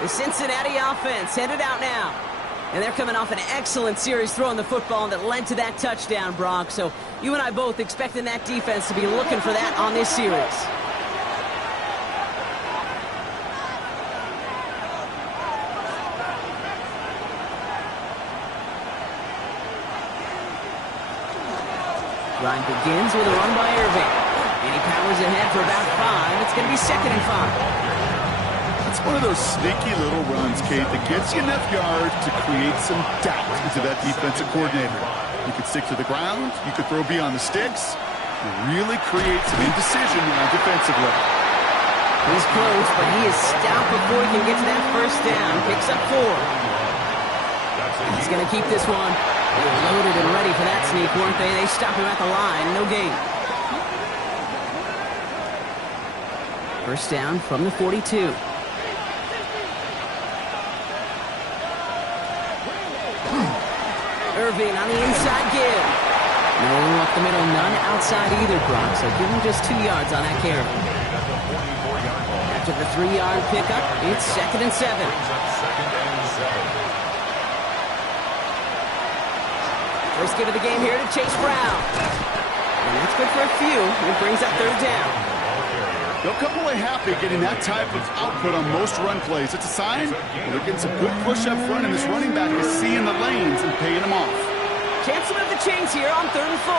The Cincinnati offense headed out now. And they're coming off an excellent series throwing the football that led to that touchdown, Brock. So you and I both expecting that defense to be looking for that on this series. Ryan begins with a run by Irving. And he powers ahead for about 5. It's going to be 2nd and 5. It's one of those sneaky little runs, Kate, that gets you enough yards to create some doubt into that defensive coordinator. You could stick to the ground, you could throw beyond the sticks, and really create some indecision defensively. He's close, but he is stopped before he can get to that 1st down. Picks up 4. He's going to keep this one. They were loaded and ready for that sneak, weren't they? They stop him at the line. No gain. 1st down from the 42. Irving on the inside give. No one up the middle, none outside either, Brock. So give him just 2 yards on that carry. After the 3-yard pickup, it's 2nd and 7. First give of the game here to Chase Brown. And that's good for a few. It brings up 3rd down. They'll come away happy getting that type of output on most run plays. It's a sign they're getting some good push up front, and this running back is seeing the lanes and paying them off. Chance to move the chains here on 3rd and 4.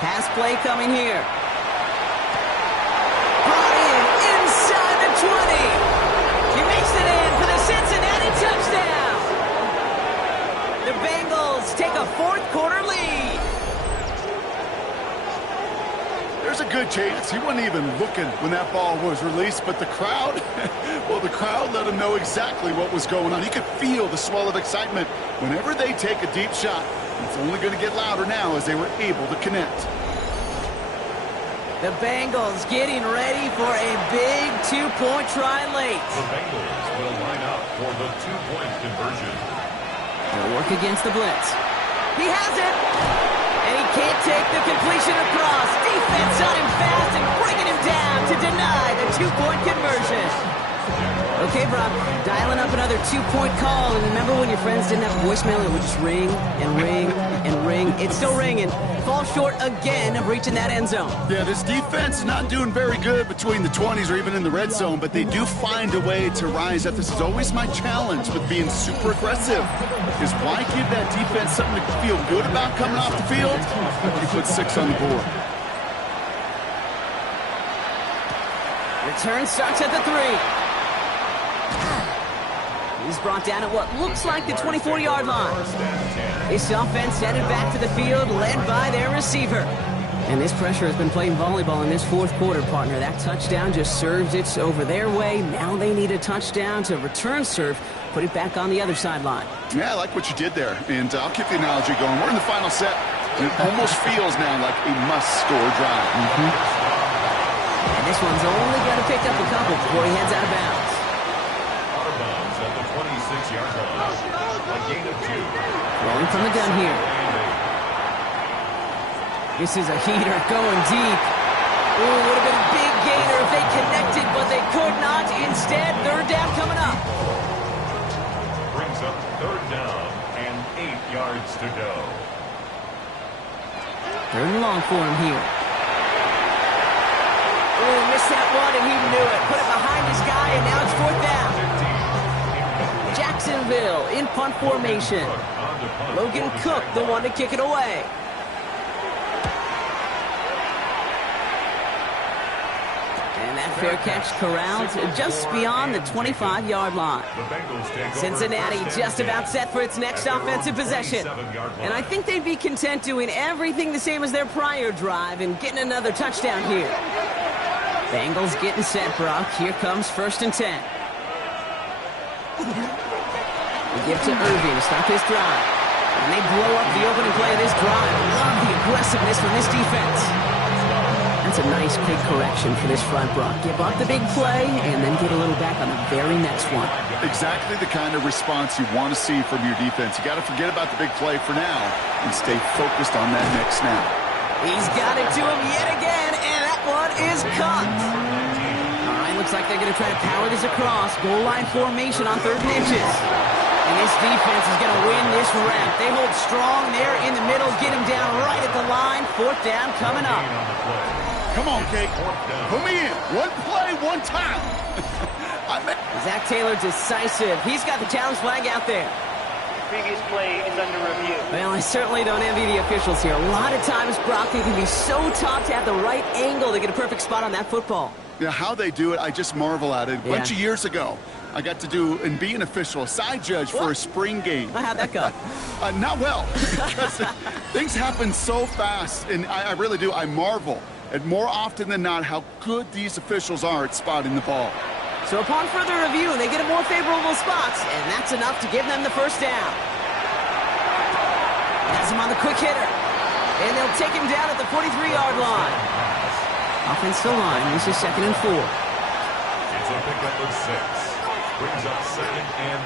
Pass play coming here. Brought in inside the 20. He makes it in for the Cincinnati touchdown. The Bengals take a 4th quarter lead. There's a good chance he wasn't even looking when that ball was released, but the crowd, well, the crowd let him know exactly what was going on. You could feel the swell of excitement whenever they take a deep shot. It's only going to get louder now as they were able to connect. The Bengals getting ready for a big 2-point try late. The Bengals will line up for the 2-point conversion. They'll work against the blitz. He has it! And he can't take the completion across. Defense on him fast and bringing him down to deny the 2-point conversion. Okay, Brock, dialing up another 2-point call. And remember when your friends didn't have voicemail, it would just ring and ring and ring. It's still ringing. Fall short again of reaching that end zone. Yeah, this defense not doing very good between the 20s or even in the red zone, but they do find a way to rise up. This is always my challenge with being super aggressive, is why give that defense something to feel good about coming off the field? You put 6 on the board. Return starts at the 3. He's brought down at what looks like the 24-yard line. This offense headed back to the field, led by their receiver. And this pressure has been playing volleyball in this 4th quarter, partner. That touchdown just served it over their way. Now they need a touchdown to return serve, put it back on the other sideline. Yeah, I like what you did there. And I'll keep the analogy going. We're in the final set. And it almost feels now like a must-score drive. And this one's only got to pick up a couple before he heads out of bounds. Out of bounds at the 26-yard line. A gain of 2. Rolling from the gun here. This is a heater going deep. Ooh, would have been a big gainer if they connected, but they could not. Instead, 3rd down coming up. Brings up 3rd down and 8 yards to go. 3rd and long for him here. Oh, missed that one, and he knew it. Put it behind his guy, and now it's 4th down. Jacksonville in punt formation. Logan Cook, the one to kick it away. And And that fair catch corralled just beyond the 25-yard line. Cincinnati just about set for its next offensive possession. And I think they'd be content doing everything the same as their prior drive and getting another touchdown here. Bengals getting set, Brock. Here comes 1st and 10. We give to Irving to start this drive. And they blow up the opening play of this drive. Love the aggressiveness from this defense. That's a nice quick correction for this front, Brock. Give up the big play and then get a little back on the very next one. Exactly the kind of response you want to see from your defense. You got to forget about the big play for now and stay focused on that next snap. He's got it to him yet again, and that one is caught. All right, looks like they're going to try to power this across. Goal line formation on 3rd and inches. And this defense is going to win this rep. They hold strong there in the middle, get him down right at the line. 4th down coming up. Come on, Kate. Put me in. One play, one time. Zach Taylor decisive. He's got the challenge flag out there. Previous play is under review. Well, I certainly don't envy the officials here. A lot of times, Brock, they can be so tough to have the right angle to get a perfect spot on that football. Yeah, how they do it, I just marvel at it. A bunch of years ago, I got to do and be an official, a side judge for a spring game. How'd that go? Not well, because things happen so fast, and I really do. I marvel at more often than not how good these officials are at spotting the ball. So upon further review, they get a more favorable spots, and that's enough to give them the 1st down. Has him on the quick hitter, and they'll take him down at the 43-yard line. Offensive line, this is 2nd and 4. It's a pickup of 6. Brings up 2nd and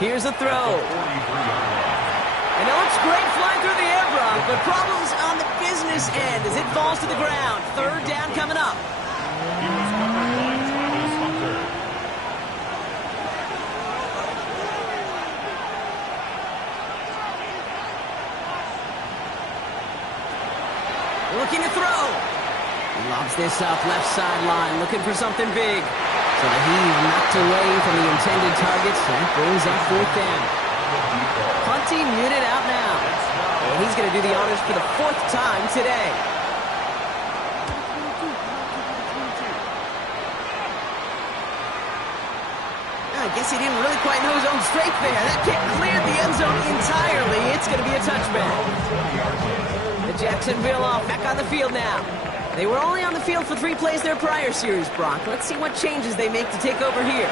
4. Here's a throw. 43-yard line. And it looks great flying through the air, Brock, but problems on the business end as it falls to the ground. 3rd down coming up. He was covered by Travis Hunter. Looking to throw. He lobs this up left sideline, looking for something big. So he's knocked away from the intended targets. That brings up 4th down. Punting unit out now. And he's going to do the honors for the 4th time today. I guess he didn't really quite know his own strength there. That kick cleared the end zone entirely. It's going to be a touchback. The Jacksonville off back on the field now. They were only on the field for 3 plays their prior series, Brock. Let's see what changes they make to take over here.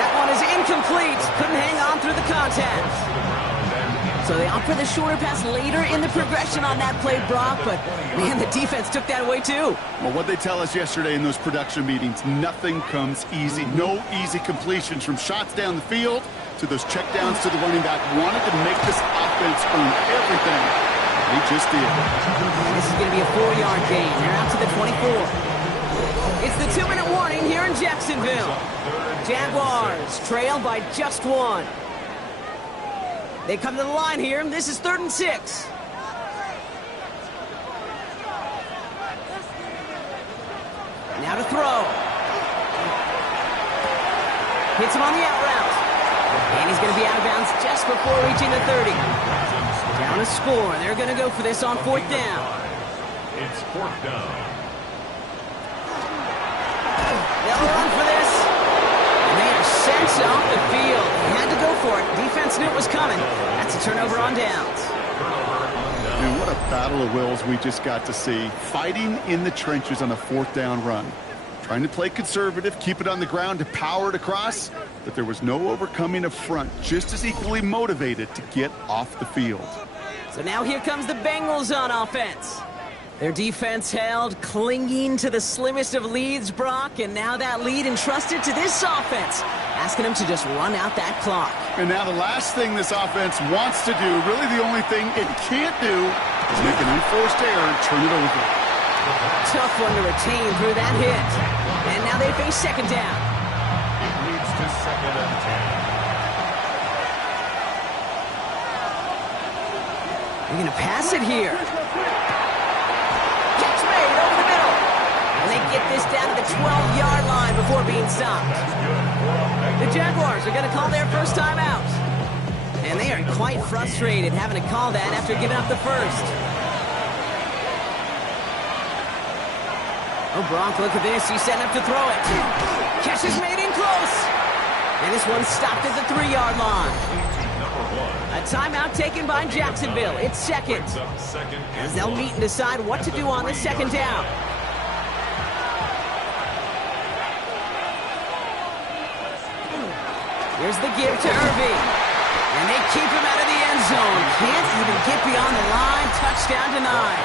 That one is incomplete. Couldn't hang on through the contact. So they opt for the shorter pass later in the progression on that play, Brock. But, man, the defense took that away, too. Well, what they tell us yesterday in those production meetings, nothing comes easy. No easy completions from shots down the field to those checkdowns to the running back. Wanted to make this offense earn everything. They just did. This is going to be a 4-yard gain. They're out to the 24. It's the 2-minute warning here in Jacksonville. Jaguars trail by just 1. They come to the line here. This is 3rd and 6. Now to throw. Hits him on the out route. And he's going to be out of bounds just before reaching the 30. Down a score. They're going to go for this on 4th down. It's 4th down. They'll run for this. And they are sent off the field. They had to go for it. Defense knew it was coming. That's a turnover on downs. Man, what a battle of wills we just got to see. Fighting in the trenches on a 4th down run. Trying to play conservative, keep it on the ground to power it across, but there was no overcoming a front just as equally motivated to get off the field. So now here comes the Bengals on offense. Their defense held, clinging to the slimmest of leads, Brock, and now that lead entrusted to this offense, asking them to just run out that clock. And now the last thing this offense wants to do, really the only thing it can't do, is make an unforced error and turn it over. Tough one to retain through that hit. And now they face 2nd down. It leads to 2nd and 10. They're going to pass it here. Catch made over the middle. And they get this down to the 12-yard line before being stopped. The Jaguars are going to call their first time out. And they are quite frustrated having to call that after giving up the first. Oh, Brock, look at this. He's setting up to throw it. Catch is made in close. And this one stopped at the 3-yard line. A timeout taken by Jacksonville. It's second. As they'll meet and decide what to do on the second down. Here's the give to Irving. And they keep him out of the end zone. Can't even get beyond the line. Touchdown denied.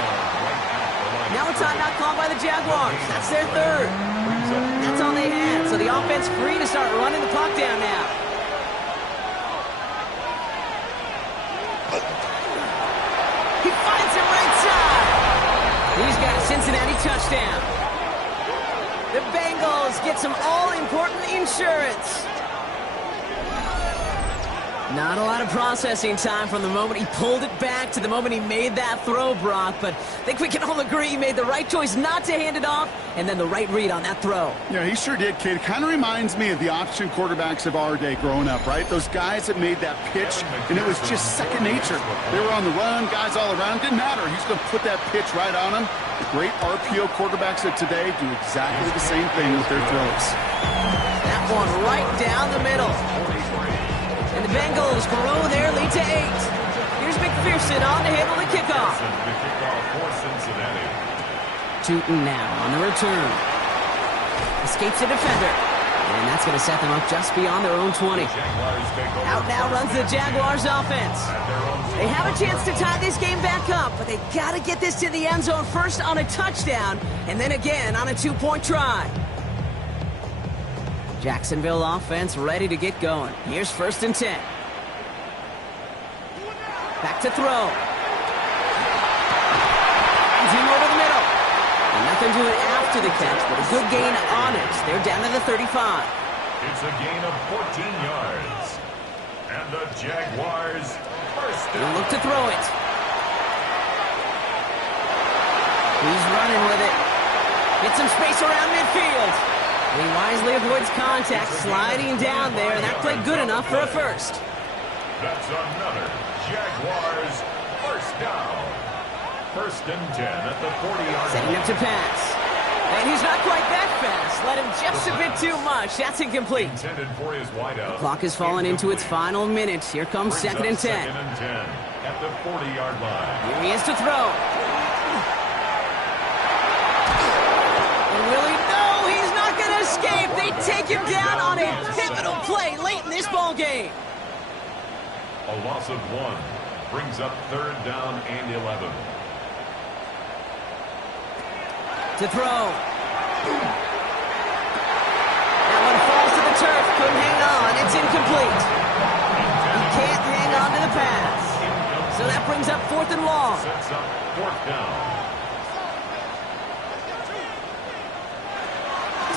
Now a timeout called by the Jaguars. That's their third. That's all they had. So the offense free to start running the clock down now. He finds him right side. He's got a Cincinnati touchdown. The Bengals get some all-important insurance. Not a lot of processing time from the moment he pulled it back to the moment he made that throw, Brock. But I think we can all agree he made the right choice not to hand it off, and then the right read on that throw. Yeah, he sure did, kid. It kind of reminds me of the option quarterbacks of our day growing up, right? Those guys that made that pitch, and it was just second nature. They were on the run, guys all around. Didn't matter. He's going to put that pitch right on them. The great RPO quarterbacks of today do exactly the same thing with their throws. That one right down the middle. And the Bengals grow their lead to 8. Here's McPherson on to handle the kickoff. Tootin now on the return. Escapes the defender. And that's going to set them up just beyond their own 20. Out now runs the Jaguars offense. They have a chance to tie this game back up, but they got to get this to the end zone first on a touchdown, and then again on a 2-point try. Jacksonville offense ready to get going. Here's 1st and 10. Back to throw. Zoom over the middle. And nothing to it after the catch, but a good gain on it. They're down to the 35. It's a gain of 14 yards. And the Jaguars first They down. look to throw it. He's running with it. Get some space around midfield. He wisely avoids contact, sliding down there, and that played good enough for a first. That's another Jaguars first down. 1st and 10 at the 40-yard Setting line. up to pass. And he's not quite that fast. Let him just a bit too much. That's incomplete. Intended for his wideout. Clock is falling into its final minutes. Here comes Brings 2nd and up 10. 2nd and 10 at the 40-yard line. Here he is to throw. And will he? No, he's not going to escape. They take him down on a pivotal play late in this ball game. A loss of 1 brings up 3rd down and 11. To throw. That one falls to the turf. Couldn't hang on. It's incomplete. He can't hang on to the pass. So that brings up 4th and long. Sets up 4th down.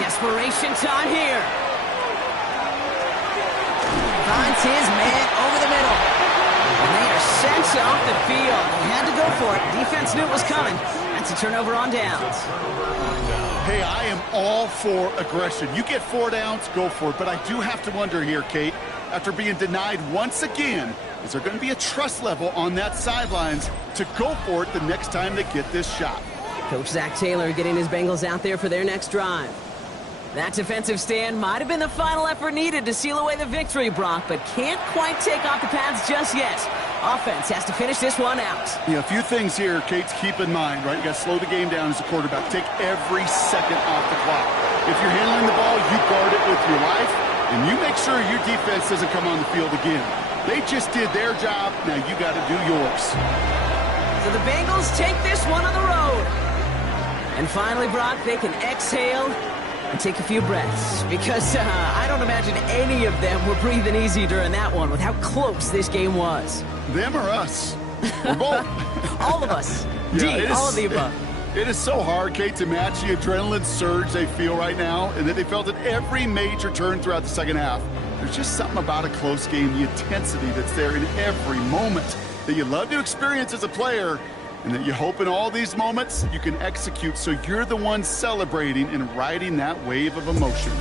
Desperation time here. Finds his man over the middle. And they are sent off the field. They had to go for it. Defense knew it was coming. That's a turnover on downs. Hey, I am all for aggression. You get 4 downs, go for it. But I do have to wonder here, Kate, after being denied once again, is there going to be a trust level on that sidelines to go for it the next time they get this shot? Coach Zach Taylor getting his Bengals out there for their next drive. That defensive stand might have been the final effort needed to seal away the victory, Brock, but can't quite take off the pads just yet. Offense has to finish this one out. Yeah, a few things here, Kate, to keep in mind, right? You got to slow the game down as a quarterback. Take every second off the clock. If you're handling the ball, you guard it with your life, and you make sure your defense doesn't come on the field again. They just did their job. Now you got to do yours. So the Bengals take this one on the road. And finally, Brock, they can exhale and take a few breaths, because I don't imagine any of them were breathing easy during that one with how close this game was. Them or us? We're both. All of us. Yeah, all of the above. It is so hard, Kate, to match the adrenaline surge they feel right now, and that they felt at every major turn throughout the second half. There's just something about a close game, the intensity that's there in every moment that you love to experience as a player, and that you hope in all these moments you can execute so you're the one celebrating and riding that wave of emotion.